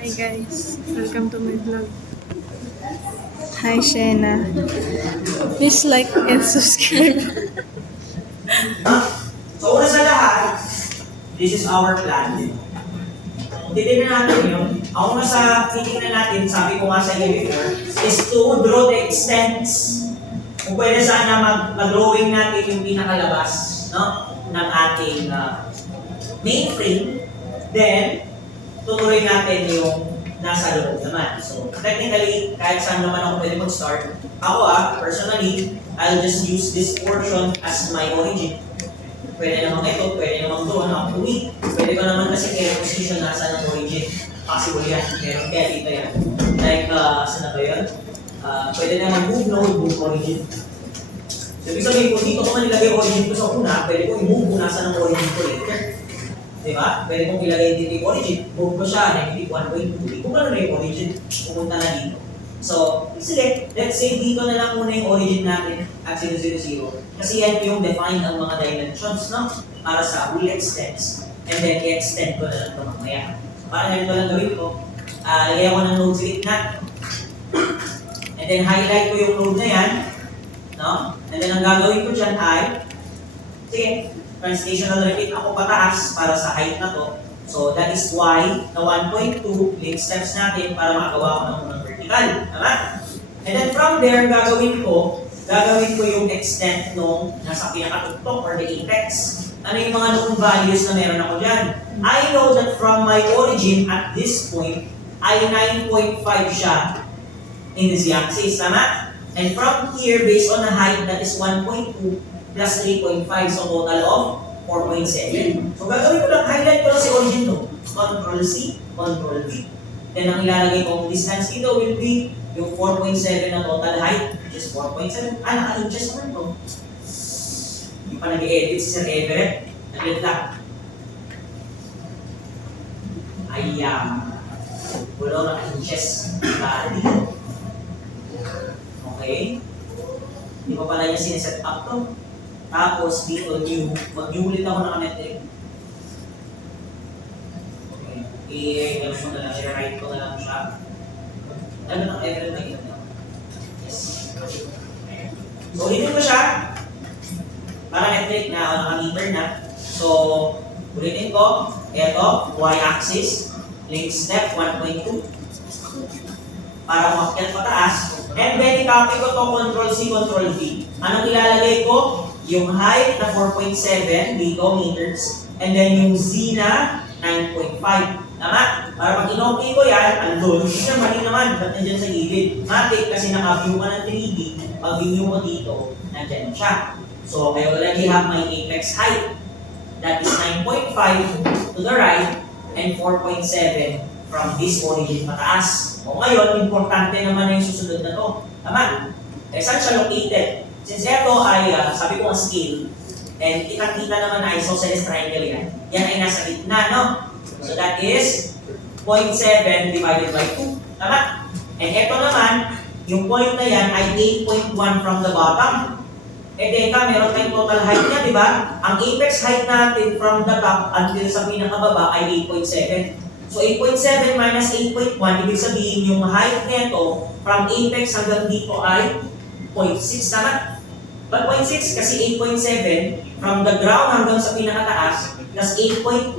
Hi guys, welcome to my vlog. Hi Shena. Please like and subscribe. So una sa lahat, this is our plan. Titignan natin yun. Ang una sa titignan natin, sabi ko nga sa iyo before, is to draw the extents. Kung pwede sana mag-drawing natin yung pinakalabas, no, ng ating mainframe. Then, tutuloy natin yung nasa loob naman. So, technically, kahit saan naman ako pwede mag-start, ako personally, I'll just use this portion as my origin. Pwede naman ito, pwede naman doon, up to me. Pwede ko naman kasi kaya position nasa ng origin. Possible yan, meron kaya dito yan. Like, saan na ba yun? Pwede naman move node, move origin. So, ibig sabihin ko, dito ko man ilagay origin ko sa una, pwede ko i-move kung nasa ng origin ko later. Diba? Pwede kong ilagay dito yung origin, move ko siya, negative 1.2. Kung ano na yung origin, pumunta na dito. So, sige, let's say dito na lang muna yung origin natin at 0, 0, 0. Kasi yan yung define ang mga dimensions, no? Para sa will extends. And then, i-extend ko na lang ito mamaya. So, para ganito lang gawin ko, lagyan ko ng node sa gitna. And then, highlight ko yung node na yan. No? And then, ang gagawin ko dyan ay, sige, translational repeat ako pataas para sa height na to. So, that is why the 1.2 link steps natin para makagawa ko ng unang vertical. Tama? And then from there, gagawin ko yung extent nung nasa pinakatuktok or the apex. Ano yung mga known values na meron ako dyan? I know that from my origin at this point, ay 9.5 siya in the z-axis. Tama? And from here, based on the height, that is 1.2 plus 3.5, so total of 4.7. So gagawin ko lang, highlight ko lang si origin no. Ctrl-C, Ctrl-V. Then ang ilalagay kong distance dito will be yung 4.7 na total height, which is 4.7. Naka-inches naman to. Hindi pa nag-edit si Sir Everett. Nag-edit lang. Wala naka-inches. Dito. Okay. Hindi pa pala niya sineset up to. Tapos dito, mag-new ulit ako ng metric. Okay. I-gano'n ko na lang, i-write ko na lang siya. Ano ng Everett na gano'n? Yes. So, ulitin ko siya. Para metric na naka-meter na. So, ulitin ko. Ito, y-axis. Link step 1.2. Para umakyat pataas. And then, i-copy ko to Ctrl-C, Ctrl-V. Anong ilalagay ko? Yung height na 4.7 dito, meters. And then yung Z na 9.5. Tama? Para pag in-okay ko yan, andun. Hindi siya mali naman. Ba't nandiyan sa gilid? Matik kasi naka-view ka ng 3D. Pag view mo dito, nandiyan siya. So, I already have my apex height. That is 9.5 to the right and 4.7 from this origin pataas. O ngayon, importante naman na yung susunod na to. Tama? Eh, saan siya located? Since ito ay, sabi ko ang scale, and kitang-kita naman na isosceles triangle yan, yan ay nasa gitna, no? So that is 0.7 divided by 2. Tama? And ito naman, yung point na yan ay 8.1 from the bottom. Eh, teka, meron tayong total height niya, di ba? Ang apex height natin from the top until sa pinakababa ay 8.7. So 8.7 minus 8.1, ibig sabihin yung height nito from apex hanggang dito ay 0.6, tama? But 0.6 kasi 8.7 from the ground hanggang sa pinakataas plus 8.1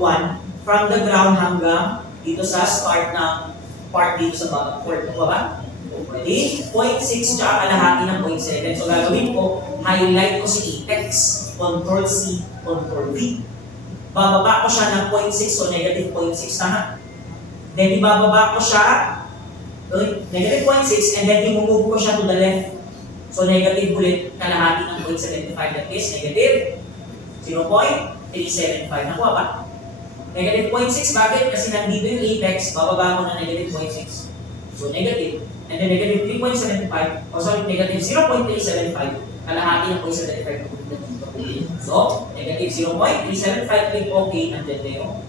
from the ground hanggang dito sa start ng part dito sa bottom court. Ito ba? Pwede 0.6 tsaka kalahati ng 0.7. So gagawin ko, highlight ko si apex, Ctrl-C, Ctrl-V. Bababa ko siya ng 0.6, so negative 0.6, tama? Then ibababa ko siya, negative 0.6, and then imumove ko siya to the left. So, negative ulit, kalahati ng 0.75, that is negative 0.375. Nakuha ba? Negative 0.6, bakit? Kasi nandito yung apex, bababa ko na negative 0.6. So, negative. And then negative 3.75, negative 0.375, kalahati ng 0.75. So, negative 0.375, click OK, nandiyan na yung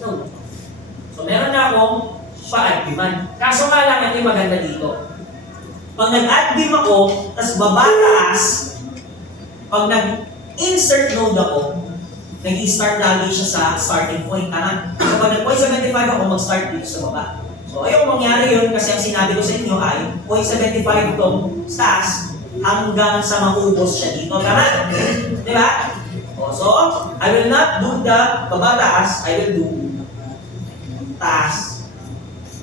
no. So, meron na akong pa-add-beam. Kaso nga lang, ito yung maganda dito. Pag nag-add beam ako, tapos baba taas, pag nag-insert node ako, nag-i-start lagi siya sa starting point. Tama? So pag nag-0.75 ako, mag-start dito sa baba. So ayun mangyari yun kasi ang sinabi ko sa inyo ay 0.75 itong taas hanggang sa maubos siya dito. Tama? Di ba? So, I will not do the baba-taas, I will do taas,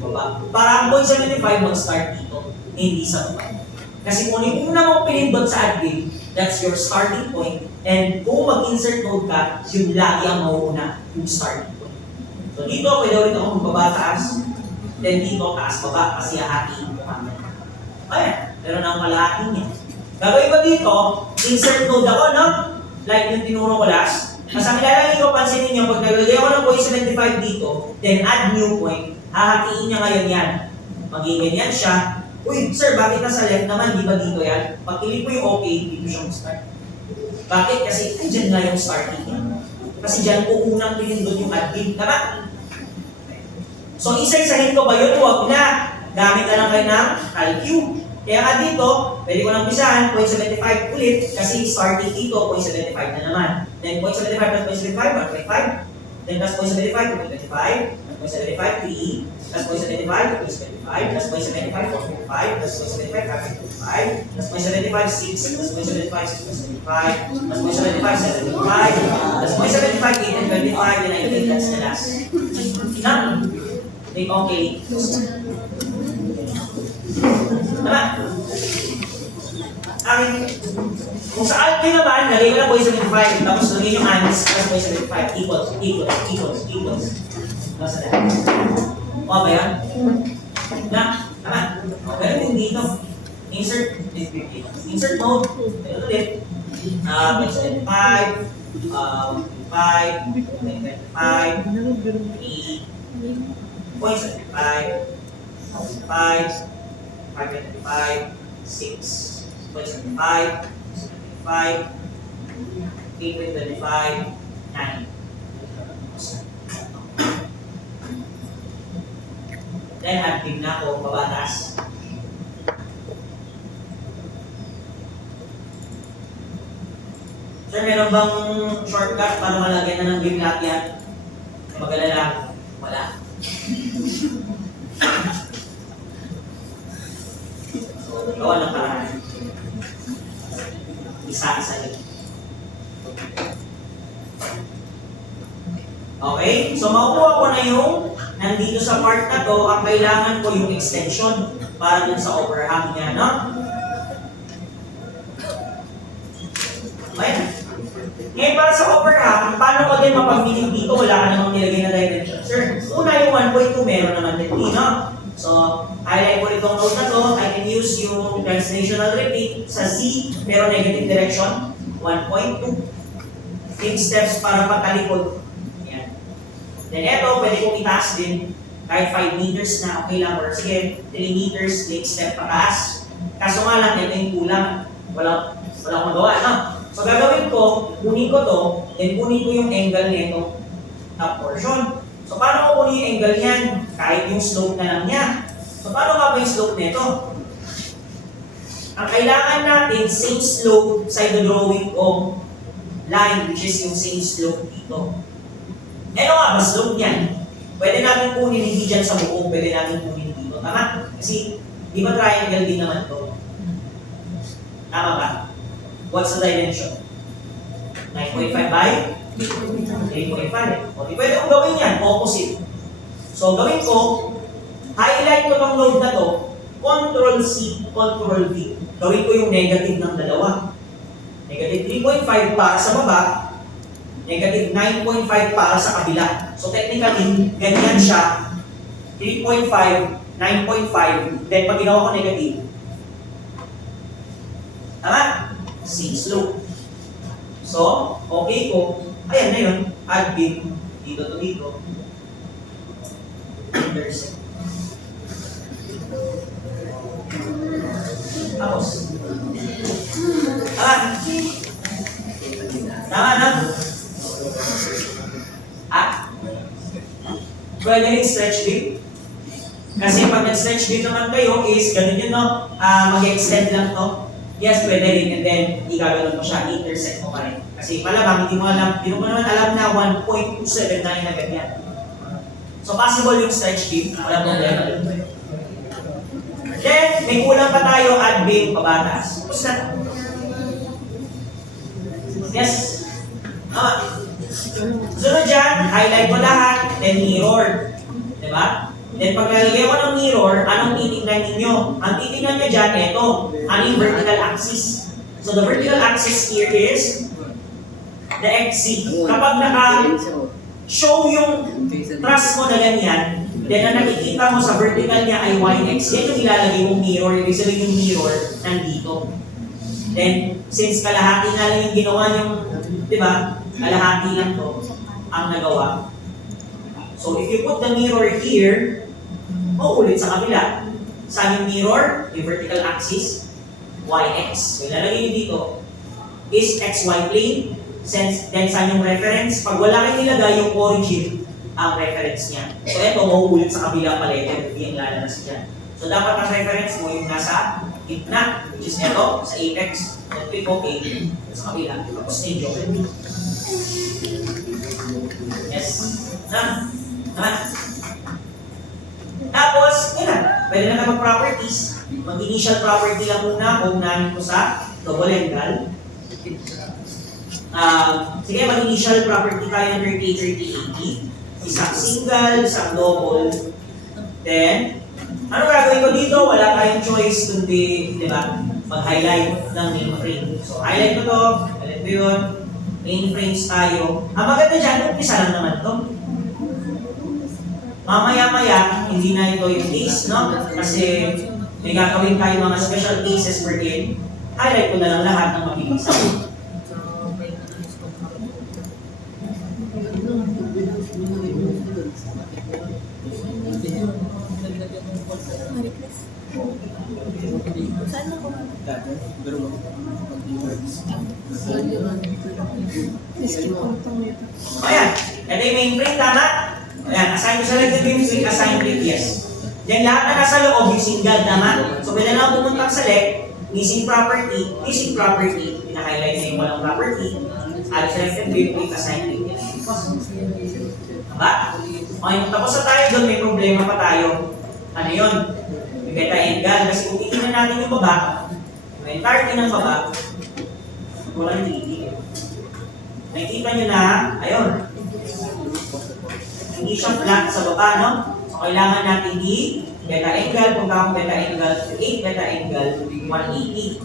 baba. Para ang 0.75 mag-start dito, hindi sa baba. Kasi kung yung una mong pinindot sa admin, that's your starting point. And kung mag-insert node ka, yun lagi ang mauuna, yung starting point. So dito, pwede ulit akong baba-taas. Then dito, taas-baba, kasi hahatiin ko kami. Ayan, meron ang kalahatin niya. Gagawin ko dito, insert node ako, no? Like yung tinuro ko last. Mas ang ilalagay ko, pansinin niyo, pag naglagay ako ng 0.75 dito, then add new point, hahatiin niya ngayon yan. Magiging yan siya. Uy, sir, bakit nasa left naman? Di ba dito yan? Pag click ko yung okay, dito siya mag-start. Bakit? Kasi andyan nga yung starting niya. Kasi dyan ko unang pinindot yung admin. Tama? So, isa-isahin ko ba yun? Huwag na. Gamit na lang kayo ng calq. Kaya nga dito, pwede ko nang umpisahan, 0.75 ulit, kasi starting dito, 0.75 na naman. Then 0.75 plus 0.75, 1.5. Then plus 0.75, 2.25. 0.75, 3. Plus 0.75, 2.25. Plus 0.75, 4.5. Plus 0.75, 5.5. Plus 0.75, 6. Plus 0.75, 6.75. Plus 0.75, 7.5. Plus 0.75, 8 and 25. Then I think that's the last. Enough. Think okay. Tama? Kung sa alpha naman, lagay ko na 0.75, tapos lagay yung anis, plus 0.75, equals. Nasa lahat. O ba yan? Na? Tama? O, pero din dito. Insert mode. Ito ulit. 0.75, 5, 0.75, 8, 0.75, 5, 5.25, 6, 0.75, 5, 8.25, 9. Then, active na ako, babatas. Sir, meron bang shortcut para malagyan na ng game lock yan? Mag-alala, wala. Gawa ng paraan. Isa-isa yun. Okay? So, makukuha ko na yung nandito sa part na to, ang kailangan ko yung extension para dun sa overhang niya, no? Okay? Ngayon, para sa overhang, paano ko din mapag-meeting dito? Wala ka namang nilagay na dimension. Sir, una yung 1.2, meron naman din dito, no? So, highlight ko itong node na to, I can use yung translational repeat sa Z, pero negative direction, 1.2. Take steps para patalikod. Yan. Then ito, pwede kong itaas din, kahit 5 meters na, okay lang, or sige, 3 meters, take step pataas. Kaso nga lang, ito yung kulang, walang magawa, no? So, gagawin ko, kunin ko to, then kunin ko yung angle nito, top portion. So, paano ko kunin yung angle niyan? Kahit yung slope na lang niya. So, paano nga ba yung slope nito? Ang kailangan natin, same slope sa drawing ko line, which is yung same slope dito. Ano nga ba slope niyan? Pwede natin kunin hindi dyan sa buo, pwede natin kunin dito. Tama? Kasi, di ba triangle din naman to? Tama ba? What's the dimension? 9.5 by 3.5. O, di pwede kong gawin yan, opposite. So, gawin ko, highlight ko tong node na to, Ctrl-C, Ctrl-V. Gawin ko yung negative ng dalawa. Negative 3.5 para sa baba, negative 9.5 para sa kabila. So, technically, ganyan siya. 3.5, 9.5, then pag ginawa ko negative, tama? Same slope. So, okay ko. Ayan na yun. Add bin. Dito to dito. Intersect. Tapos. Tama. Tama na. Pwede rin stretch bin. Kasi pag nag-stretch bin naman kayo is ganun yun, no? Mag-extend lang to. Yes, pwede rin. And then, igagawin mo siya, intersect mo pa rin. Kasi malamang, hindi mo naman alam na 1.279 na ganyan. So, possible yung stretch beam. Wala problema. Then, may kulang pa tayo, add beam, pabatas. Basta. Yes. Sunod dyan, highlight mo lahat, then mirror. Diba? Then pag lalagay ko ng mirror, anong titignan ninyo? Ang titignan nyo dyan, ito, ano yung vertical axis. So the vertical axis here is the XZ. Kapag naka-show yung thrust mo na ganyan, then ang nakikita mo sa vertical niya ay YX. Yan yung ilalagay mong mirror, ibig sabihin yung mirror nandito. Then, since kalahati na lang yung ginawa yung, di ba, kalahati lang to ang nagawa. So if you put the mirror here, ulit sa kabila. Saan yung mirror? Yung vertical axis, YX. So ilalagay nyo dito is XY plane. Then saan yung reference? Pag wala kayo nilagay, yung origin ang reference niya. So ito, mauulit sa kabila pala ito. Hindi yung lalanas dyan. So dapat ang reference mo yung nasa gitna, which is ito, sa apex. So click OK sa kabila. Tapos enjoy. Yes. Tapos, yun na. Pwede na naman properties. Mag-initial property lang muna kung namin ko sa double angle. Sige, mag-initial property tayo ng 30, 30, 80. Isang single, isang double. Then, ano gagawin ko dito? Wala tayong choice kundi, di ba, mag-highlight ng mainframe. So, highlight ko to. Highlight ko yun. Mainframes tayo. Ang maganda dyan, umpisa lang naman to. Mamaya-maya, hindi na ito yung case, no? Kasi may gagawin tayo mga special cases per game. Highlight ko na lang lahat ng mabilis. Saan ako? Ayan, ito yung mainframe, tama? Ayan, assign ko selected beams with assign click yes. Then lahat na nasa loob yung single, tama? So pwede na ako pumuntang select, missing property, pina-highlight na yung walang property, add selected beam with assign click yes. Tama? Okay, tapos na tayo doon, may problema pa tayo. Ano yun? Yung beta angle, kasi kung titignan natin yung baba, yung entirety ng baba, walang titigil. Nakikita nyo na, ayun, hindi siya flat sa baba, no? So, kailangan natin beta angle, kung akong beta angle, 8 beta angle, 180.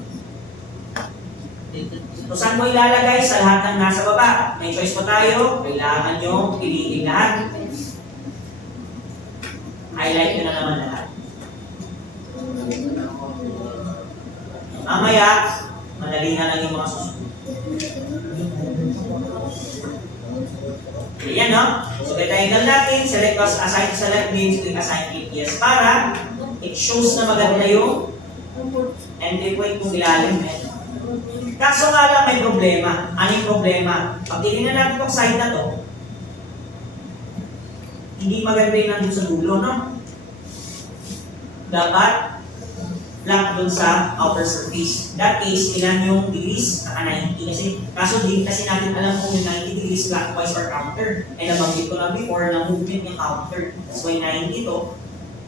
So, saan mo ilalagay? Sa lahat ng nasa baba. May choice pa tayo, kailangan nyo piliin lahat. Highlight nyo na naman lahat. Mamaya, madali na lang yung mga susunod. Ayan, no? So, beta angle natin, select us, assign to select beams, click assign click yes. Para, it shows na maganda yung entry point kung ilalim. Kaso nga lang may problema. Ano yung problema? Pag tinignan natin itong side na to, hindi maganda yung nandun sa dulo, no? Dapat, flat dun sa outer surface. That case, ilan yung degrees? Naka 90. Kaso din kasi natin alam kung yung 90 degrees clockwise or counter. Ay nabanggit ko na before na movement yung counter. That's why 90 to.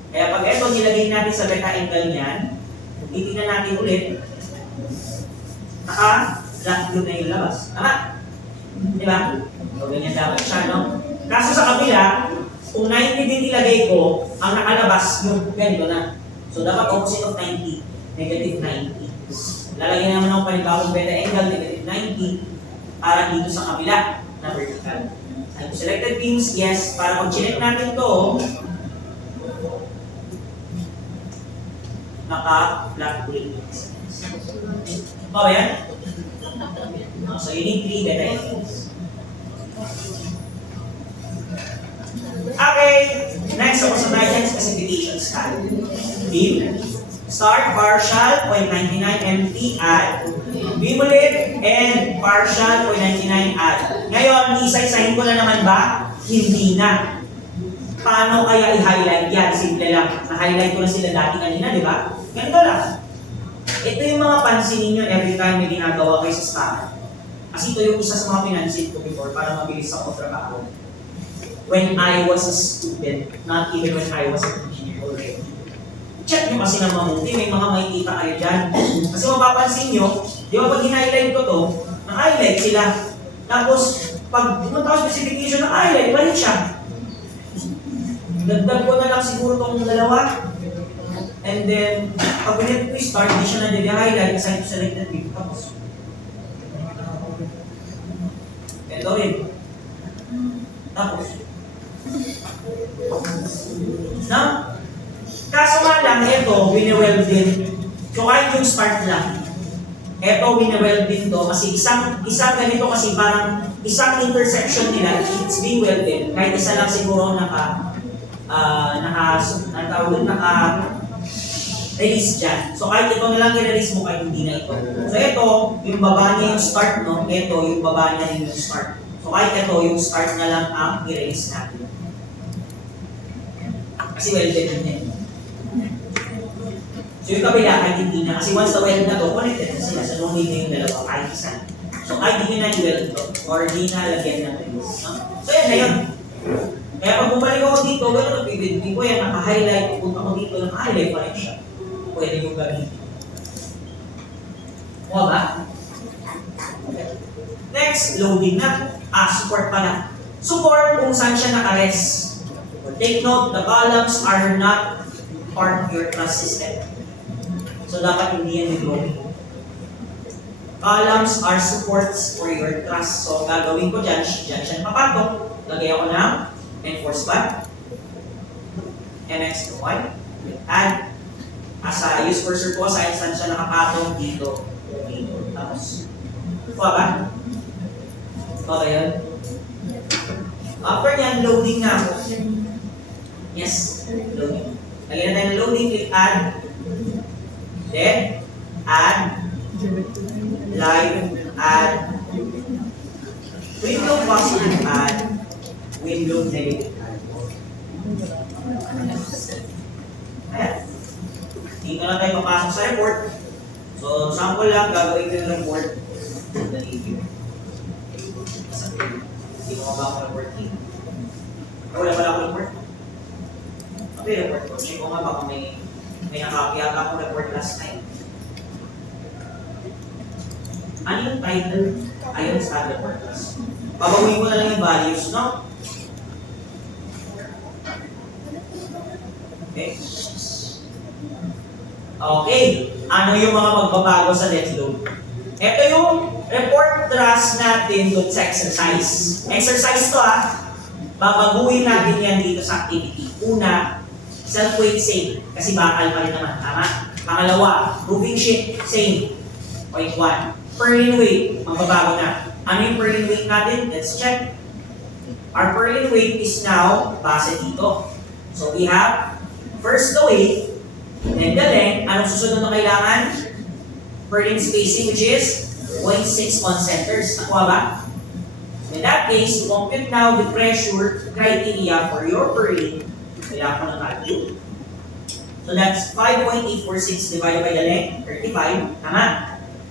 Kaya pag ito nilagay natin sa beta angle niyan, titignan natin ulit, naka-flat yun na yung labas. Tama? Di ba? So, ganyan dapat siya, no? Kaso sa kabila, kung 90 din ilagay ko, ang nakalabas yung ganito na. So, dapat opposite of 90, negative 90. Lalagyan naman ng panibagong beta angle, negative 90, para dito sa kabila na vertical. And selected beams, yes, para pag chinek natin to, naka-flat ulit. O ba yan? So, you need 3 beta angles. Okay, next, tapos na tayo dyan, specifications tayo. Beam, start, partial, 0.99 empty, add. Beam ulit, and partial, 0.99 add. Ngayon, isa-isahin ko na naman ba? Hindi na. Paano kaya i-highlight yan? Simple lang. Na-highlight ko na sila dati kanina, di ba? Ganito lang. Ito yung mga pansin ninyo every time may ginagawa kayo sa staff. Kasi ito yung isa sa mga pinansin ko before para mabilis ako trabaho. When I was a student, not even when I was an engineer already. Check nyo kasi ng mabuti, may mga makikita kayo dyan. Kasi mapapansin nyo, di ba pag hin-highlight ko to, na-highlight sila. Tapos, pag pumunta ko specification na highlight, pa rin siya. Dagdag ko na lang siguro tong dalawa. And then, pag pinit ko start, hindi siya na-highlight, assign ko selected view. Tapos, ito rin. Tapos, na? Kaso nga lang, ito, wini-weld din. So kahit yung start lang, ito, wini-weld din to kasi isang ganito kasi parang isang intersection nila, it's being welded. Kahit isa lang siguro release dyan. So kahit ito na lang i-release mo, kahit hindi na ito. So ito, yung baba niya yung start, no? Ito, yung baba niya yung start. So kahit ito, yung start na lang ang i-release natin. Kasi welded din yan. So yung kabila, kahit hindi na. Kasi once na weld na to, connected na sila. So no need na yung dalawa, kahit isa. So kahit hindi na i-weld ito, or di na lagyan ng release. No? So yan na yun. Kaya pag bumalik ako dito, gano'n nag-video ko yan, naka-highlight, pupunta ko dito, naka-highlight pa rin siya. Pwede yung gamitin. Mukha ba? Next, loading na. Support pala. Support kung saan siya naka-rest. Take note, the columns are not part of your truss system. So dapat hindi yan nag-loading. Columns are supports for your truss. So gagawin ko dyan siya papatok. Lagay ako ng enforce bar. MX to 1. Add. Use cursor ko sa saan siya nakapatong dito. Tapos, kuha ba? Kuha ba yun? After yan, loading na ako. Yes, loading. Lagyan na tayo ng loading, click add. Then, add. Live, add. Window positive add. Window negative add. Ayan. Hindi na lang tayo papasok sa report. So, sample lang, gagawin ko yung report. Hindi ko mababa ako report team. Wala pala ako report. Okay, report ko. Check ko nga baka may nakakopy ata akong report last time. Ano yung title? Ayun, standard report class. Babawin ko na lang yung values, no? Okay. Okay, ano yung mga magbabago sa let load? Ito yung report truss natin doon sa exercise. Exercise to babaguhin natin yan dito sa activity. Una, self-weight same, kasi bakal pa rin naman, tama? Pangalawa, roofing sheet same. Point 1. Purlin weight, magbabago na. Ano yung purlin weight natin? Let's check. Our purlin weight is now base dito. So we have first the weight, then the length. Anong susunod na kailangan? Purlin spacing, which is 0.6 concenters. Nakuha ba? In that case, to compute now the pressure criteria for your purlin, kailangan ko ng value. So that's 5.846 divided by the length, 35. Tama?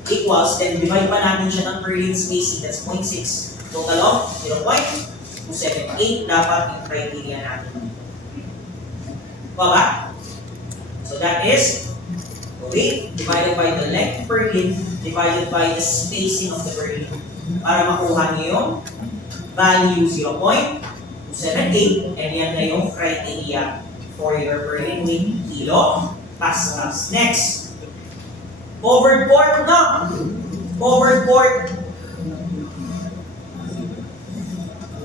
Equals, then divide pa natin siya ng purlin spacing, that's 0.6. Total of 0.278 dapat yung criteria natin. Kuha ba? So that is the weight divided by the length purlin divided by the spacing of the purlin. Para makuha niyo yung value 0.278 and yan na yung criteria for your purlin weight kilo pascals. Next, covered port na. Covered port.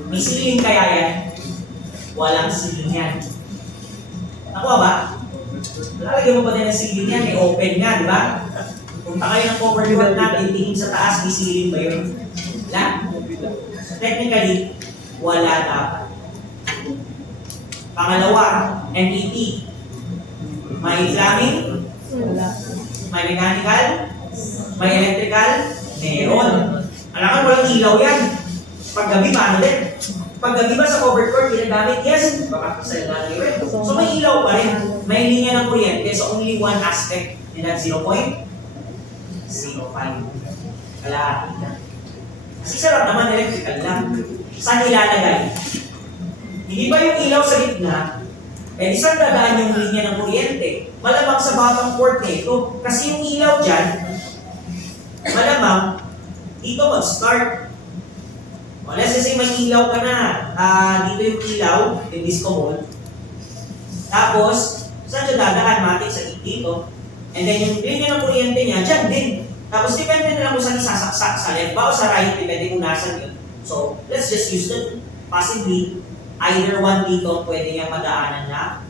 May ceiling kaya yan? Walang ceiling yan. Nakuha ba? Lalagyan mo pa din ang ceiling yan, may open nga, di ba? Punta kayo ng covered port natin, tingin sa taas, may ceiling ba yun? Wala. So technically, wala dapat. Pangalawa, MEP. May plumbing? Wala. May mechanical? May electrical? Meron. Alam walang ilaw yan. Paggabi, paano din? Paggabi ba sa covered court, ginagamit? Yes. Baka sa ilaw. So may ilaw pa rin. May linya ng kuryente. So only one aspect, and that's 0.278. 0.5. Kalahati na. Kasi sarap naman electrical lang. Saan ilalagay? Hindi ba yung ilaw sa gitna? Eh, saan dadaan yung linya ng kuryente? Malamang sa bottom port nito. Kasi yung ilaw dyan, malamang dito mag-start. O, let's say may ilaw ka na. Dito yung ilaw, yung disco ball. Tapos, saan siya dadaan? Matik sa dito. And then yung linya ng kuryente niya, dyan din. Tapos depende na lang kung saan isasaksak sa left ba o sa right, depende kung nasan yun. So, let's just use the possibly either one dito pwede niyang madaanan na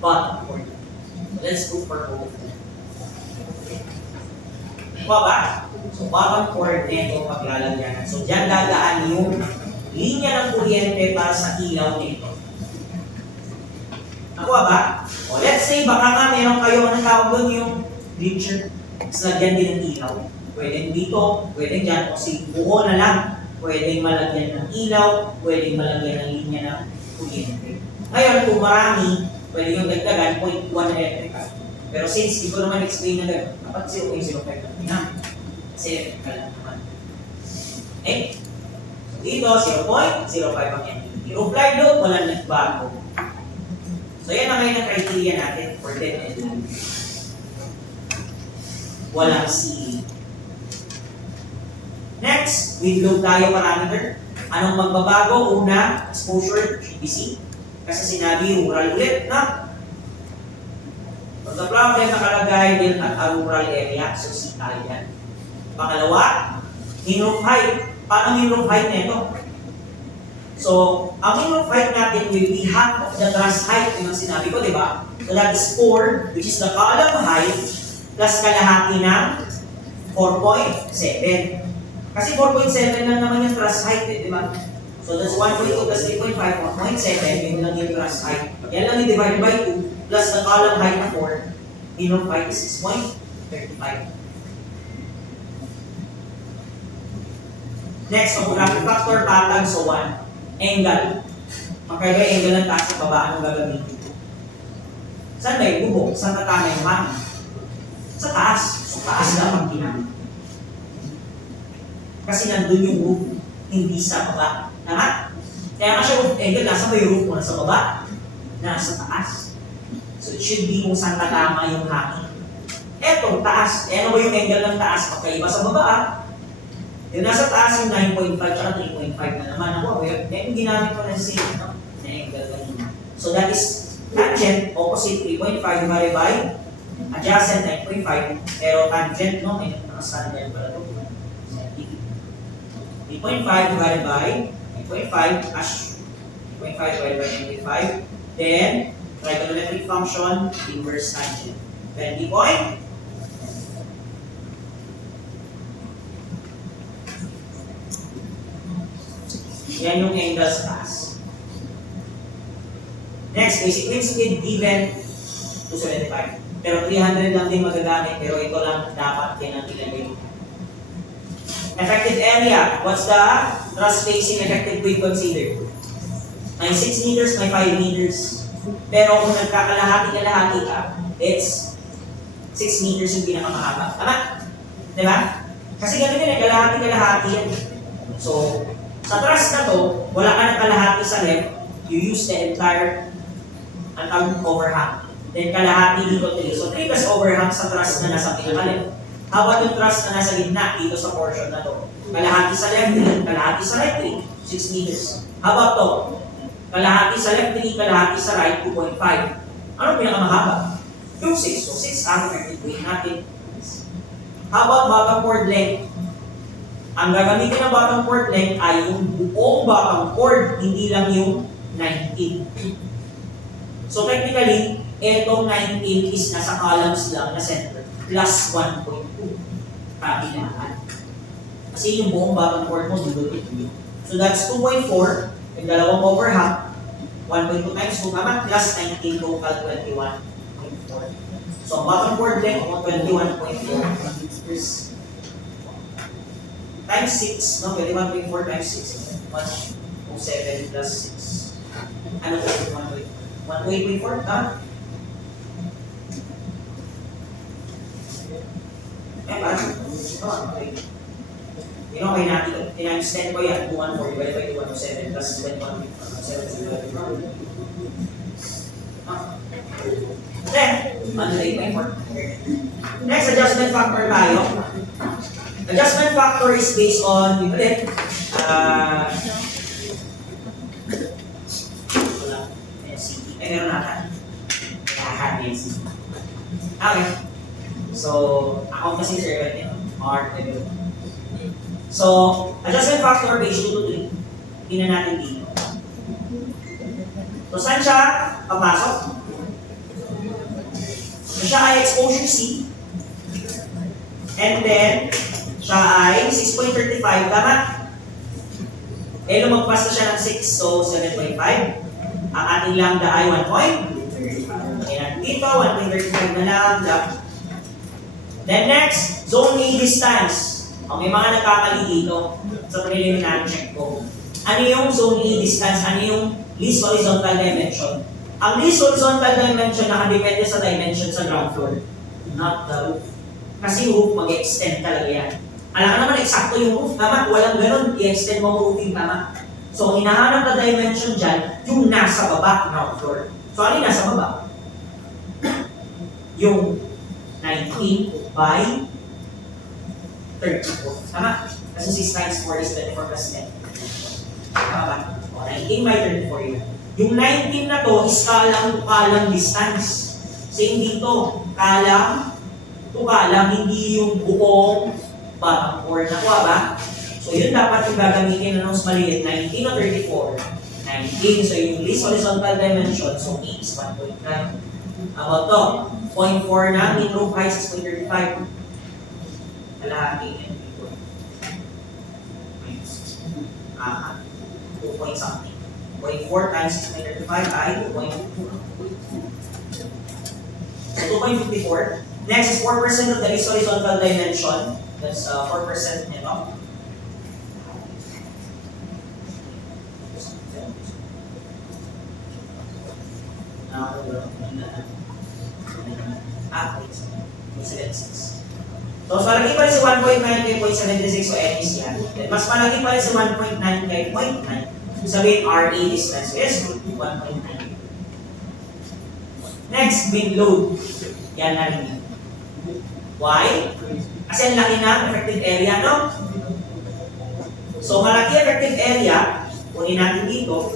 bottom port. So, let's go for both. Ba? So, bottom port nito paglalagyan. So, dyan dadaan yung linya ng kuryente para sa ilaw nito. Nakuha ba? O let's say, baka nga meron kayo, anong tawag doon yung bleacher. Tapos lagyan din ng ilaw. Pwedeng dito, pwedeng dyan, o si buo na lang. Pwedeng malagyan ng ilaw, pwedeng malagyan ng linya ng kuryente. Ngayon, kung marami, pwede yung dagdagan, 0.1 electrical. Pero since, di ko naman explain na gano'n, dapat 0.05 natin na. Kasi electrical lang naman. Okay? So dito, 0.05 ang yan. Yung applied load, walang nagbago. So yan ang ngayon ang criteria natin for dead end. Walang ceiling. Next, with load tayo parameter. Anong magbabago? Una, exposure should be C. Kasi sinabi rural ulit, na? Pag the problem nakalagay din at a rural area, so C tayo yan. Pangalawa, in-roof height. Paano in-roof height nito? So, ang in-roof height natin will be half of the truss height, yung sinabi ko, di ba? So that is 4, which is the column height, plus kalahati ng 4.7. Kasi 4.7 lang naman yung truss height, di ba? So that's 1.2 plus 3.5, 1.7, yun lang yung truss height. Yan lang yung divided by 2, plus the column height na 4, in-roof height is 6.35. Next, topographic factor, patag, so 1. Angle. Magkaiba angle ng taas sa baba, anong gagamitin? Saan may bubok? Saan tatama yung hangin? Sa taas. So taas dapat ginamit. Kasi nandun yung roof, hindi sa baba. Tama? Kaya nga siya roof angle, nasa may roof mo, nasa baba, nasa taas. So it should be kung saan tatama yung hangin. Eto, taas. Eh ano ba yung angle ng taas? Magkaiba sa baba, yung nasa taas yung 9.5 at 3.5 na naman. Ako, yung ginamit ko na same, no? Na angle kanina. So that is tangent, opposite 3.5 divided by adjacent 9.5. Pero tangent, no? May nakastandard pala ito. 3.5 divided by 9.5 as 3.5 divided by 9.5. Then, trigonometric function, inverse tangent. 20 point. Yan yung angle sa taas. Next, basic wind speed given 275. Pero 300 lang din magagamit, pero ito lang dapat yan ang ilagay. Effective area. What's the truss spacing effective width considered? May 6 meters, may 5 meters. Pero kung nagkakalahati-kalahati ka, it's 6 meters yung pinakamahaba. Tama? Diba? Kasi ganun yun, kalahati-kalahati yan. So, sa truss na to, wala ka ng kalahati sa left, you use the entire overhang. Then kalahati dito 3. So 3 plus overhang sa truss na nasa pinaka-left. How about yung truss na nasa gitna dito sa portion na to? Kalahati sa left 3, kalahati sa right 3, 6 meters. How about to? Kalahati sa left 3, kalahati sa right 2.5. Ano pinakamahaba? Yung 6. So 6 ang effective weight natin. How about bottom chord length? Ang gagamitin ng bottom chord length ay yung buong bottom chord, hindi lang yung 19. So technically, etong 19 is nasa columns lang na center, plus 1.2. Kabilaan. Kasi yung buong bottom chord mo, dito. So that's 2.4, yung dalawang overhang, 1.2 times 2, tama, plus 19 total 21.4. So ang bottom chord length, 21.4 times 6, no? 21.4 times 6. 107 plus 6. Ano po? 108.4? Tama? Okay. Yun okay natin. Times 10 ko yan. 214 divided by 207 plus 21. Then, manlay pa yung next, adjustment factor tayo. Adjustment factor is based on, ulit, meron natin. Lahat NCT. Okay. So, account kasi servant nito. So, adjustment factor based 2 to 3. Tingnan natin dito. So, saan siya papasok? So, siya ay exposure C. And then, siya ay 6.35. Tama? Eh, lumagpas na siya ng 6. So, 7.5. Ang ating lambda ay 1.35. Ayan, dito, 1.35 na lambda. Then next, zone A distance. May mga nagkamali dito sa preliminary check ko. Ano yung zone A distance? Ano yung least horizontal dimension? Ang least horizontal dimension nakadepende sa dimension sa ground floor, not the roof. Kasi roof mag-extend talaga yan. Alam ka naman, eksakto yung roof, tama? Walang ganun, i-extend mo ang roofing, tama? So, ang hinahanap na dimension dyan, yung nasa baba, ground floor. So, ano yung nasa baba? Yung 19 by 34. Tama? Kasi 6 times 4 is 24 plus 10. Tama ba? O, 19 by 34 yun. Yung 19 na to is kalang distance. Same dito. Kalang to kalang, hindi yung buong bottom 4. Nakuha ba? So yun dapat yung gagamitin na mas maliit. 19 o 34? 19. So yung least horizontal dimension, so A is 1.9. About to? 0.4 na, mean roof height is 0.35. Kalahati yan. 2 point something. 0.4 times 6.35 ay 2.4. So 2.54. Next is 4% of the least horizontal dimension. That's 4% nito. Wait. 76. So, mas malaki pa rin si 1.9 kay 0.76, so N is yan. Then, mas malaki pa rin si 1.9 kay 0.9. Sabihin, RA distance is 1.9. Next, wind load. Yan na rin yan. Why? Kasi ang laki ng effective area, no? So, malaki effective area, kunin natin dito.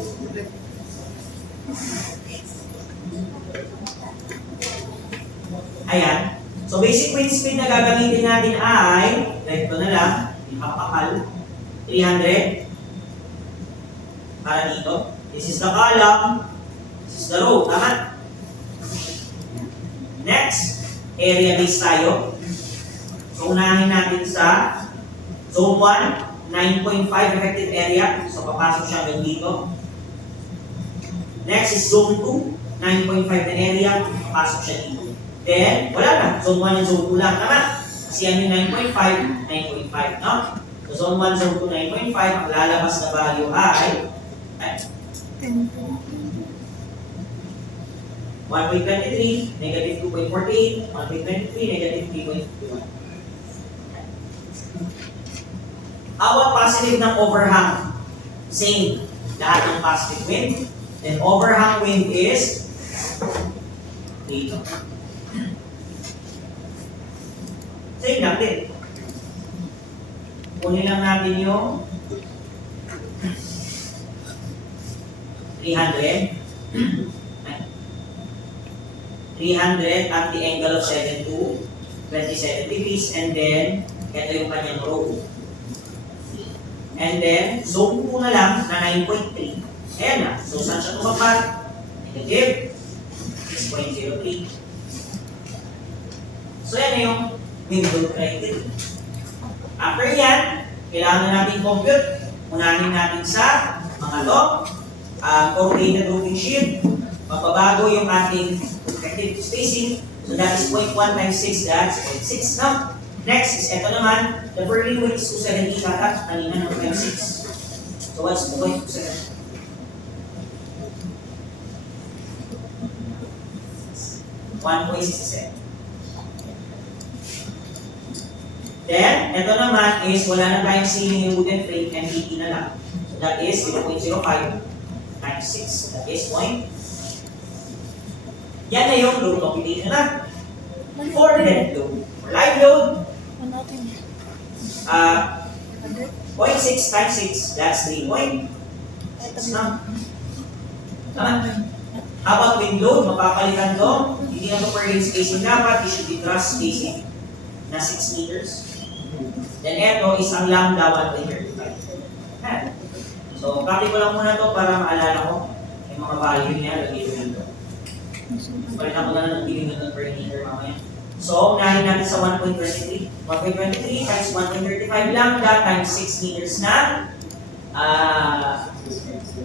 Ayan. So, basic wind speed na gagamitin natin ay, ito na lang, ipapakal, 300. Para dito. This is the column. This is the row. Tama? Next, area base tayo. So, unahin natin sa zone 1, 9.5 effective area. So, papasok siya hanggang dito. Next is zone 2, 9.5 na area. Papasok siya dito. Then, wala na. Zone 1 and zone 2 lang. Tama? Kasi yan yung 9.5, 9.5, no? So, zone 1, zone 2, 9.5. Ang lalabas na value ay 1.23, negative 2.48, 1.23, negative 3.51. Our positive ng overhang, same. Lahat ng positive wind. Then overhang wind is dito. Same lang din. Kunin lang natin yung 300. 300 at the angle of 7 to 27 degrees, and then ito yung kanyang row. And then, zone 2 na lang na 9.3. Ayan na. So, saan siya tumapat? Negative 6.03. So, yan na yung window criteria. After yan, kailangan na natin compute. Unahin natin sa mga to. Corrugated roofing sheet. Magbabago yung ating effective spacing. So, that is 0.1 times 6. That's 0.6 na. Next is ito naman. The Berlin width is 270 kata. Kanina ng times 6. So, what's 0.27? 1.67. Then, ito naman is wala na tayong ceiling yung wooden frame, MDT na lang. So that is 0.05 times 6. That is point. Yan na yung load computation na. For dead load. For live load, 0.6 times 6, that's 3 point. Tama. How about wind load? Mapapalitan to. Hindi na to per lane spacing dapat. It should be truss spacing na 6 meters. Then eto is ang lambda 1.35. So, practical lang muna to para maalala ko yung mga value niya. Lagay ko dito. Balitan ko na lang ng billion per meter mamaya. So, unahin natin sa 1.23. 1.23 times 1.35 lambda times 6 meters na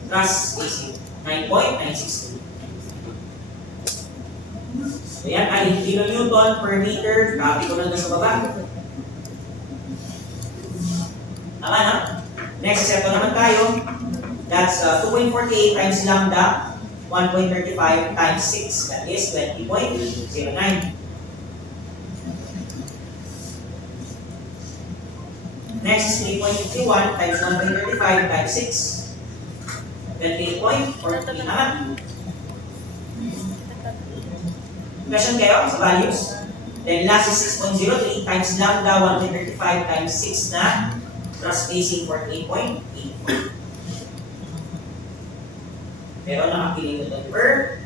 truss spacing. 9.963. So yan ay kilonewton per meter. Copy ko lang sa baba. Tama na? Next step naman tayo. That's 2.48 times lambda 1.35 times 6. That is 20.09. Next is 3.51 times 1.35 times 6. 28.43 naman. Question kayo sa values? Then last is 6.03 times lambda 1.35 times 6 na truss spacing 48.8. Pero nakakilingod per.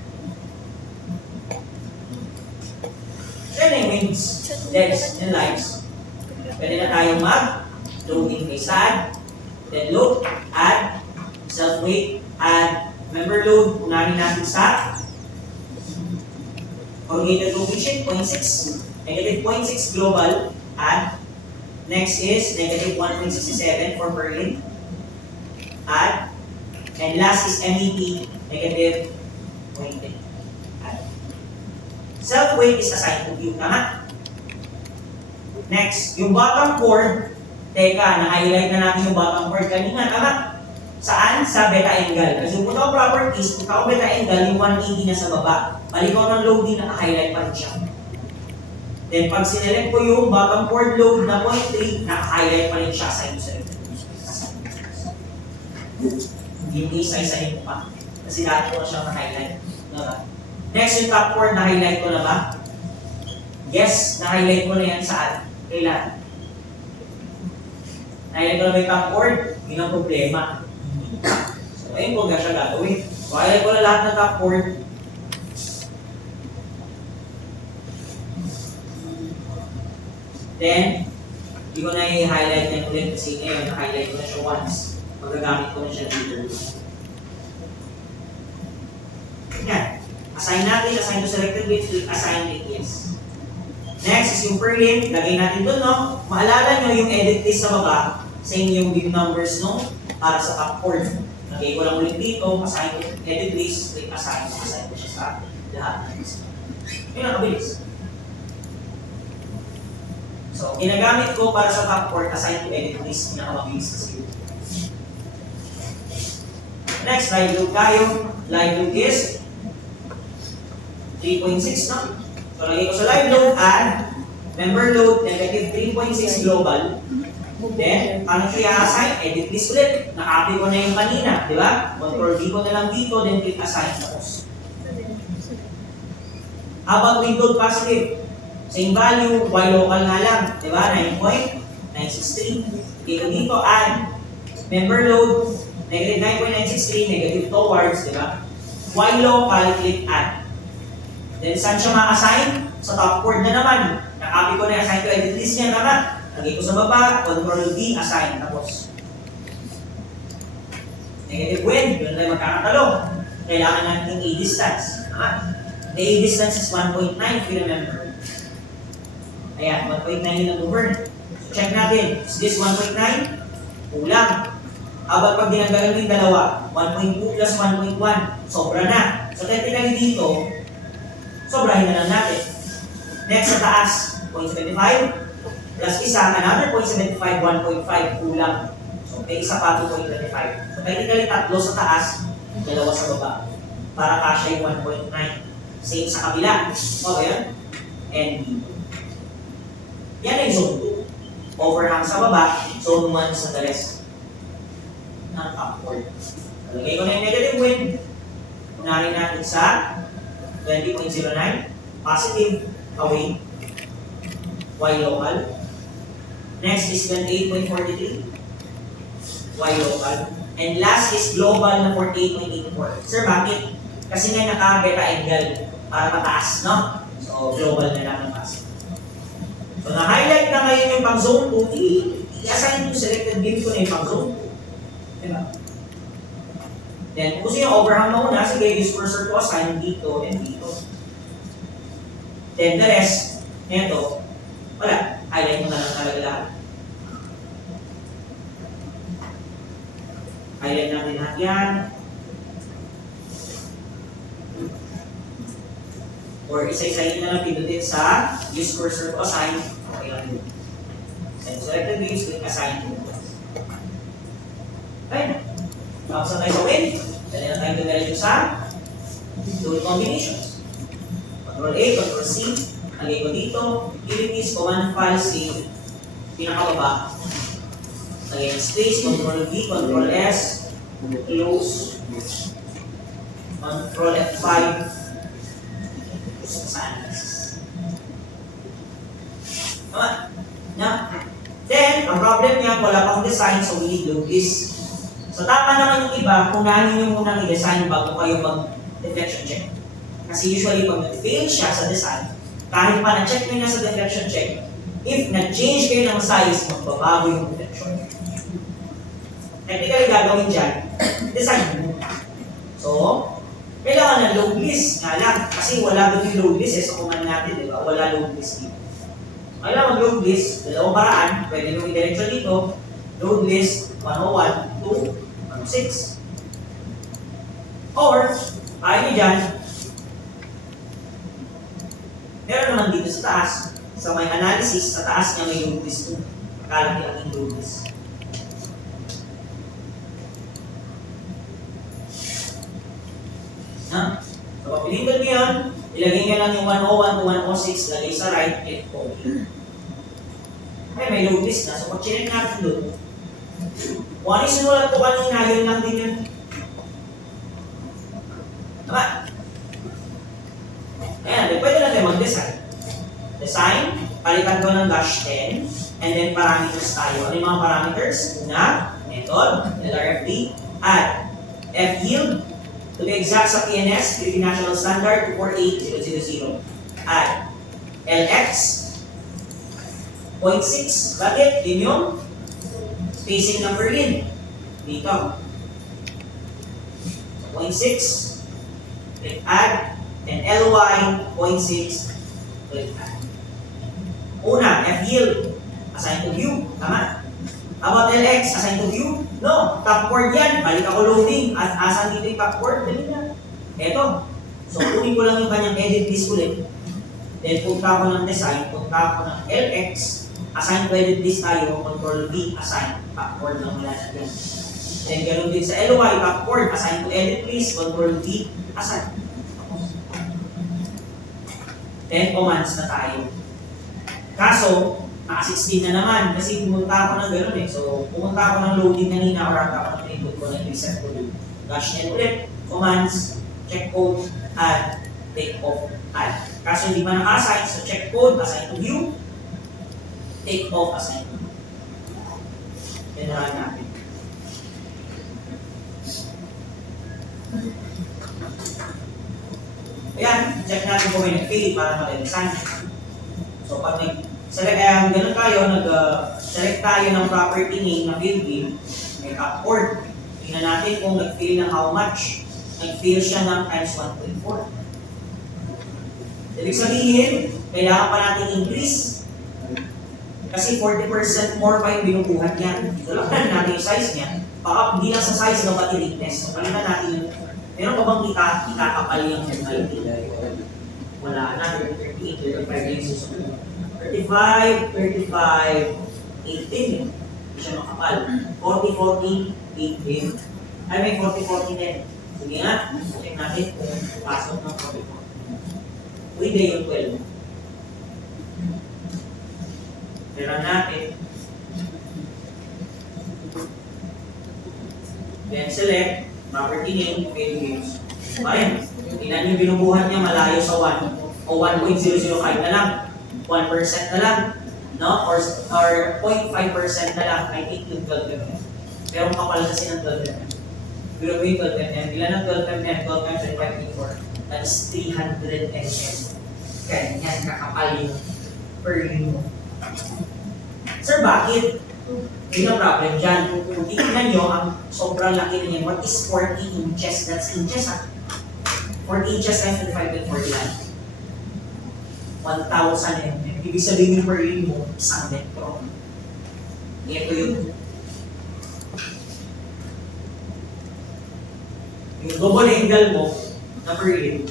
Yan na yung wings, legs, and lives. Pwede na tayong mag-loading base add, then load, add, self-weight, add, member load, unahin natin sa corrugated loading sheet, 0.6, negative 0.6 global, add. Next is negative 1.67 for Berlin, add. And last is MEP, negative 0.8, add. Self-weight is assigned to view, tama? Next, yung bottom chord, teka, na-highlight na natin yung bottom chord kanina, tama? Saan? Sa beta angle. Kasi kung ito properties, kung ito beta angle, yung 180 na sa baba. Palikaw ng loading, naka-highlight pa rin siya. Then pag sinelect ko yung bottom chord load na 0.3, naka-highlight pa rin siya sa inyo sa hindi isa-isahin mo pa. Kasi dati ko na siya na-highlight. Next, yung top chord, na-highlight ko na ba? Yes, na-highlight ko na yan saan? Kailan? Na-highlight ko na ba yung top chord? Yun ang problema. So, ayun kung siya gagawin. So, highlight ko na lahat ng top chord. Then, hindi ko na i-highlight yan ulit kasi ngayon, na-highlight ko na siya once. Magagamit ko na siya later. Yan. Assign natin, assign to selected bits, assign it yes. Next is yung per lane. Lagay natin doon, no? Maalala nyo yung edit list sa baba, sa inyong big numbers, no? Para sa top chord. Lagay ko lang ulit dito, assign ko, edit list, click assign ko siya sa lahat ng list. Yun ang kabilis. So, ginagamit ko para sa top chord, assign to edit list, pinakamabilis kasi yun. Next, live load tayo. Live load is 3.6, no? So, lagay ko sa live load, add, member load, negative 3.6 global. Then, paano siya i-assign? Edit list ulit. Na-copy ko na yung kanina, di ba? Control D ko na lang dito, then click assign. Tapos. How about wind load positive? Same value, Y local nga lang, di ba? 9.963. Dito dito, add, member load, negative 9.963, negative towards, di ba? Y local, click add. Then, saan siya ma-assign? Sa top chord na naman. Na-copy ko na assign to edit list niya, tama? Lagay ko sa baba, Control D, assign. Tapos, negative wind, doon tayo magkakatalo. Kailangan natin A distance. Tama? The A distance is 1.9, if you remember. Ayan, 1.9 yun ang burn. So, check natin. Is this 1.9? Kulang. Habang pag dinagdagan mo yung dalawa, 1.2 plus 1.1, sobra na. So technically dito, sobrahin na lang natin. Next sa taas, 0.75 plus isa, another 0.75, 1.5 kulang. So may isa pa 2.25. So technically tatlo sa taas, dalawa sa baba. Para kasya yung 1.9. Same sa kabila. O ba yun? And dito. Yan ay zone overhang sa baba, zone 1 sa the rest ng upward. Lagay ko na yung negative wind. Unahin natin sa 20.09. Positive, away. Y local. Next is 28.43. Y local. And last is global na 48.84. Sir, bakit? Kasi nga naka-beta angle para mataas, no? So, global na lang ng positive. So, na-highlight na ngayon yung pang zone 2, i-assign yung selected beam ko na yung pang zone 2. Diba? Then, kung gusto yung overhang mauna, sige, use cursor ko, assign dito and dito. Then, the rest, neto, wala. Highlight mo na lang talaga lahat. Highlight natin lahat yan. Or isa-isahin na lang pinutin sa use cursor to assign. Okay lang yun. Then selected views, click assign. Okay. Tapos na tayo sa win. Dali na tayo dumiretso sa fluid combinations. Control A, Control C. Lagay ko dito. Utilities, command file, C. Pinakababa. Lagay ng space, Control V, Control S. Close. Control F5. Tama? Na? Then, ang problem niya, wala pang design, so we need load this. So, tama naman yung iba, kunahin nyo munang i-design bago kayo mag-deflection check. Kasi usually, pag nag-fail siya sa design, kahit pa na-check nyo na sa deflection check, if na-change kayo ng size, magbabago yung deflection. Technically, gagawin dyan, design mo. So, kailangan ng load list nga lang. Kasi wala doon yung load list sa command natin, di ba? Wala load list dito. Kailangan mag-load list, dalawang paraan, pwede nyo i-diretso dito, load list 101 to 106. Or, kaya nyo dyan, meron naman dito sa taas, sa may analysis, sa taas niya may load list 2. Kalaki ang yung load list. Na? So, pag pinindot nyo yun, ilagay nyo lang yung 101 to 106, lagay sa right, click OK. Okay, may load list na. So, pag chinek natin doon, kung ano yung sinulat ko kanina, yun lang din yun. Tama? Ayan, pwede na tayo mag-design. Design, palitan ko ng dash 10, and then parameters tayo. Ano yung mga parameters? Una, method, LRFD, add, F-yield, to be exact sa PNS, Philippine National Standard 248,000. Add LX 0.6. Bakit? Yun yung spacing ng Berlin. Dito. 0.6. Click add. And LY 0.6. Click add. Una, F-yield. Assign to view. Tama? About LX, assign to view? No, top chord yan. Balik ako loading. At asan dito yung top chord? Dali na. Eto. So, kunin ko lang yung kanyang edit list ulit. Then, punta ko ng design. Punta ko ng LX. Assign to edit list tayo. Control V, assign. Top chord lang wala na yan. Then, ganoon din sa LY, top chord. Assign to edit list. Control V, assign. Then, commands na tayo. Kaso, naka-16 na naman kasi pumunta ako ng gano'n eh. So, pumunta ako ng loading kanina or ako ng pinipot ko ng reset ko doon. Dash net ulit, commands, check code, add, take off, add. Kaso hindi pa naka-assign, so check code, assign to view, take off, assign to view. Yan na natin. Ayan, check natin kung may nag-fail para mag-design. So, pag ganun tayo, select tayo ng property name na field name, may upward. Tingnan natin kung nag-fail ng how much. Nag-fail siya ng times 1.4. Ibig sabihin, kailangan pa natin increase. Kasi 40% more pa yung binubuhat niya. Dalakan natin yung size niya. Baka hindi lang sa size, no, pati thickness. So, palitan natin yung, meron pa bang itakapal yung MIT? Wala na, 38, 35 yung susunod. 35, 35, 18 yun. Hindi siya makapal. 40, 40, 18. Ay, may 40, 40 din. Sige nga, check natin kung pasok ng 40, 40. Pwede yung 12. Meron natin. Then select, property name, values. Fine. Tingnan yung binubuhat niya malayo sa 1 o 1.005 na lang. 1% na lang. No? Or 0.5% na lang. I think yung 12 mm. Pero kapal kasi ng 12 mm. Pero yung 12 mm. Ilan ang 12 mm? 12 times 5.4. That is 300 mm. Ganyan kakapal yung per mo. Sir, bakit? Yun ang problem dyan. Kung titignan nyo, ang sobrang laki na yan. What is 40 inches? That's inches ha? 40 inches times 25.40 lang. 1,000 mm. Ibig sabihin yung per ring mo, 1 metro. Ito yung double angle mo na per ring,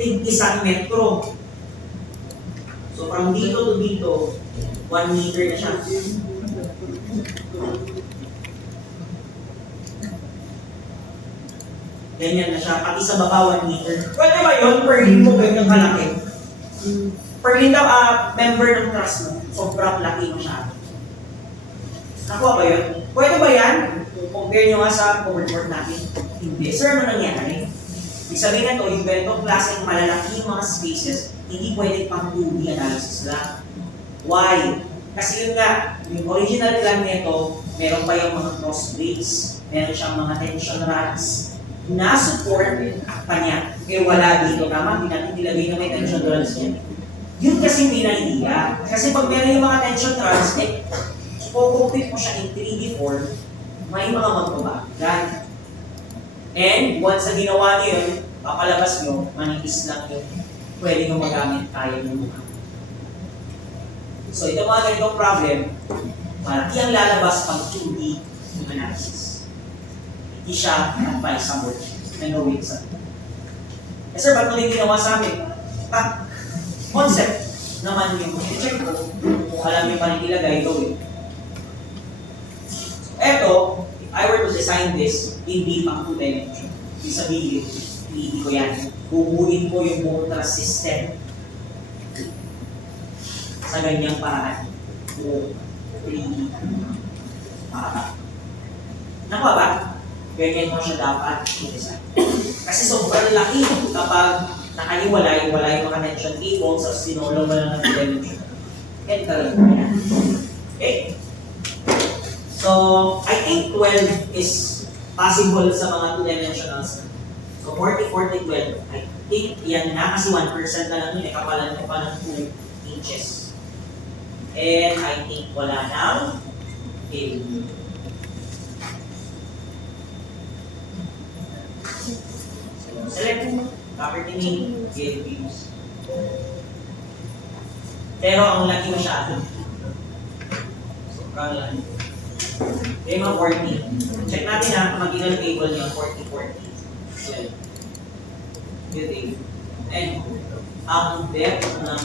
tig 1 metro. So from dito to dito, 1 meter na siya. Ganyan na siya, pati sa baba 1 meter. Pwede ba yun? Per ring mo ganyan kalaki? Per ring daw, member ng trust mo, sobrang laki mo siya. Nakuha ba yun? Pwede ba yan? Compare nyo nga sa report natin. Hindi. Sir, ano nangyari? Ibig sabihin na to, yung ganitong klaseng malalaki mga spaces, hindi pwede pang 2D analysis lang. Why? Kasi yun nga, yung original plan nito, meron pa yung mga cross breaks, meron siyang mga tension rods, na-support pa niya. Pero wala dito. Tama, hindi natin nilagay na may tension rods niya. Yun kasi hindi na idea. Kasi pag meron yung mga tension rods, kung-compute mo siya in 3D form, may mga magbabagan. And once na ginawa niyo yun, papalabas nyo, manipis lang yun. Pwede nyo magamit tayo ng mukha. So ito mga ganitong problem, malaki ang lalabas pag 2D yung analysis. Hindi siya advisable na gawin sa ito. Eh sir, ba't mo rin ginawa sa amin? Concept naman yung check ko, kung alam yung panig ilagay, gawin. Eto, if I were to design this, hindi pang 2 dimension. Ibig sabihin, hindi ko yan. Bubuin ko yung buong trust system sa ganyang paraan. O 3D. Nakuha ba? Ganyan mo siya dapat i-design. Kasi sobrang laki kapag nakaiwalay yung mga tension cables sa sinulong mo lang ng dimension. Yan talaga yan. Okay? So, I think 12 is possible sa mga 2-dimensionals. So, 40, 40, 12. I think yan na kasi 1% na lang yun. Kapalan ko pa ng 2 inches. And I think wala nang failure. So, select property name, get views. Pero ang laki masyado. Sobrang laki. Okay, mga 40. Check natin ha, mag-inal table niya, 40, 40. Well, good. And, ang depth ng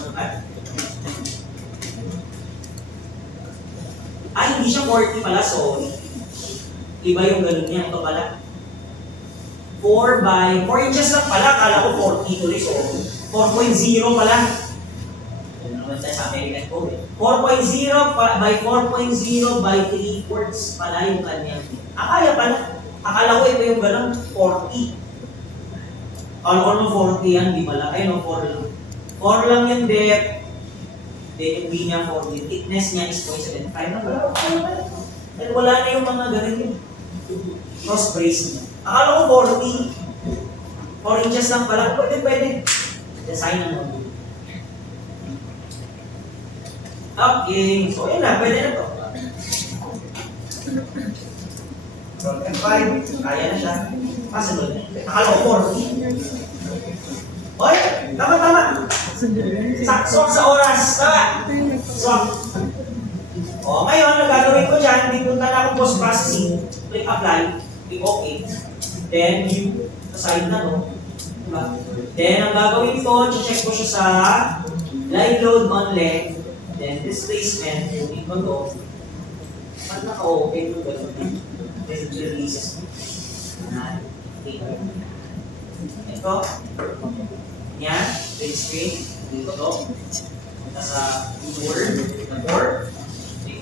hindi siya 40 pala, sorry. Iba yung ganun niya, ito pala. 4 inches lang pala, kala ko 40 tuloy, so 4.0 pala. Ano naman tayo sa American code eh. 4.0 by 4.0 by 3/4 pala yung kanyang. Akala ko ito yung ganun, 40. Ano 40 yan, di pala. Ayun, 4 lang. 4 lang yung depth. Then yung B niya, 40. Yung thickness niya is 0.75 na pala. Then wala na yung mga ganun yung cross brace niya. Akala ko 40. 4 inches lang pala. Pwede. Design na mo. Okay, so yun na, pwede na to. F5, kaya na siya. Possible na. Akala ko 40. Oy, tama. Swak sa oras, tama. Swak. O, ngayon, nagagawin ko dyan, dipunta na akong post-processing. Click apply, click OK. Then, sa side na to. Diba? Then, ang gagawin ko, check ko siya sa live load on length. Then displacement, yung ko to, pag naka-open yung gano'n, then releases mo. Ito, yan, red screen, dito to, punta sa Word, na board.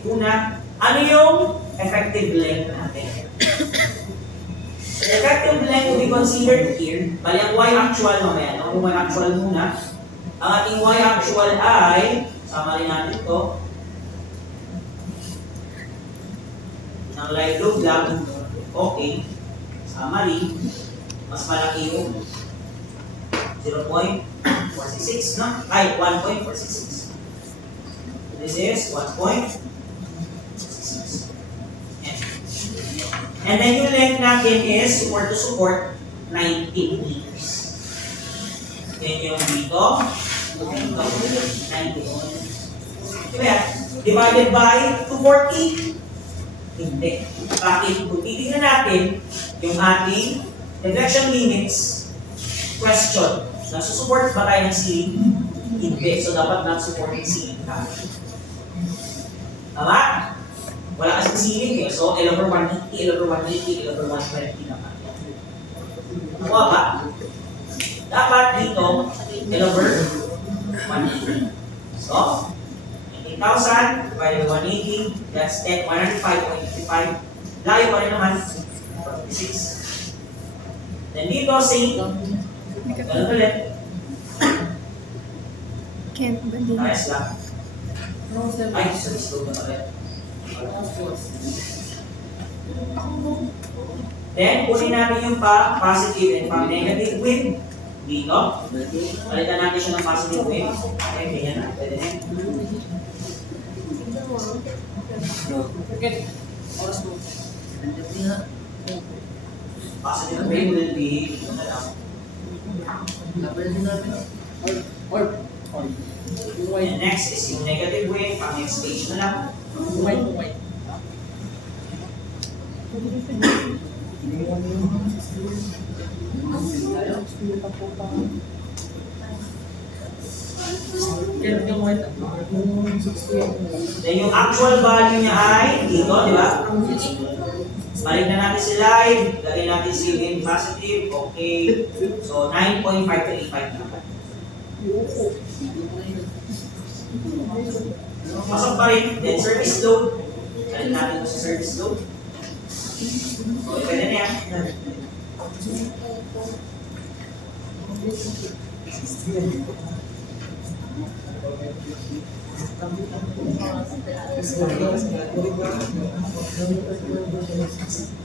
Una, ano yung effective length natin? So, the effective length will be considered here. Bali, ang y actual mamaya. No? Yung y actual muna. Ang ating y actual ay, sama rin natin ito. Ng live load lang. Okay. Summary. Mas malaki yung 0.466, no? Ay, 1.466. This is 1.466. And then yung length natin is support to support 19 meters. Yan yung dito. 19. Diba? Divided by 240. Hindi. Bakit? Kung titignan natin yung ating deflection limits question. Nasusupport ba tayo ng ceiling? Hindi. So, dapat not-support yung ceiling tayo. Tama? Wala kasing ceiling eh. So, L over 180, L over 180, L over 120 naman. Nakuha ba? Dapat dito, L over 180. So, 18,000 divided by 180, that's 105.55. Layo pa rin naman, 46. Then dito, same. Ganun ulit. Can't believe. Ayos lang. Ay, slow na pala. Then, kunin natin yung positive and negative wave. Dito. Palitan natin siya ng positive wave. Okay, ganyan na. Pwede na. Positive wave will be, ito na lang. And next is yung negative wave. Ang next page na lang. Then yung actual value niya ay dito, di ba? Balik na natin si live, lagay natin si in positive, okay. So 9.535 naman. Pasok pa rin, then service load. Balik natin ito sa service load. So pwede na yan.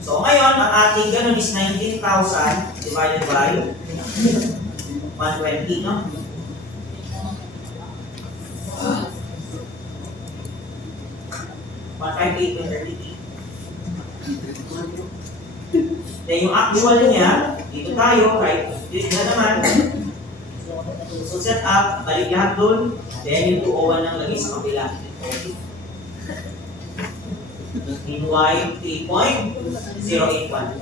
So ngayon, ang ating ganun is 19,000 divided by 120, no? Then yung actual niya, dito tayo, right? Dito na naman. So set up, balik lahat dun. Then yung 201 lang lagi sa kabila. In y, 3.081.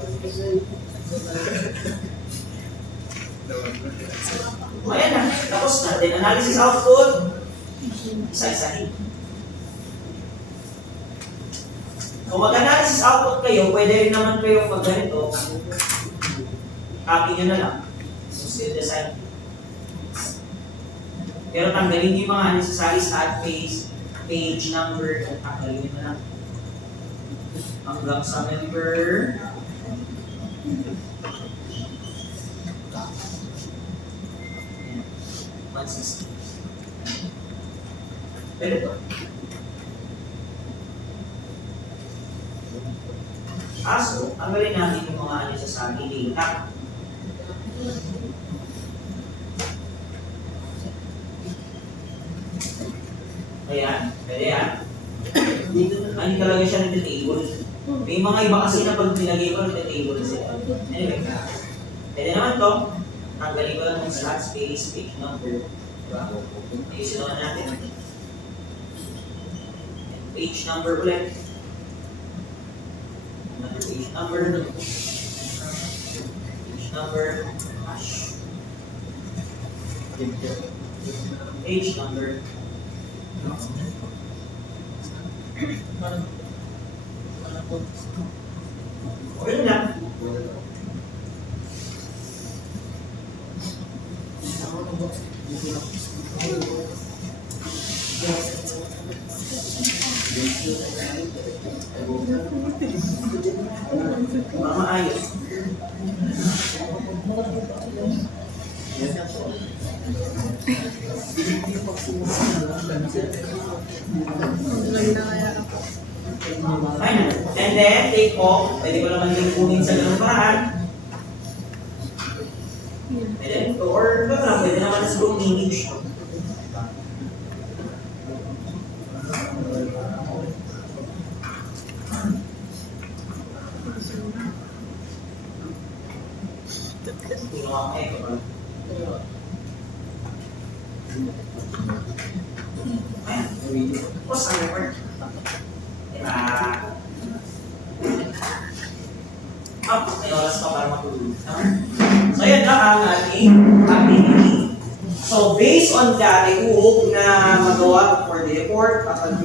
O ayan na, tapos na. Then analysis output, isa-isahin. Kung mag-analysis output kayo, pwede rin naman kayo pag ganito, copy nyo na lang. So still design. Pero tanggalin yung mga unnecessary start page number, tanggalin nyo na lang. Hanggang sa member. Pwede po. So, tanggalin natin yung mga unnecessary data. Ayan, pwede yan. Hindi talaga siya nag-table. May mga iba kasi na pag nilagay ko nag-table sila. Anyway, pwede naman to. Tanggalin ko lang yung slot space, page number. Diba? Ayusin naman natin. Page number ulit. Another page number. Page number. Hash. Page number. Okay lang. Mga maayos. Maganda kaya ako. Fine. And then, take off. Pwede ko naman lingkunin sa ganung paraan. Pwede, or ito na, pwede naman sa group image. Tapos ang record. May oras pa para matulog. So yan lang ang ating activity. So based on that, I hope na magawa for the report, kapag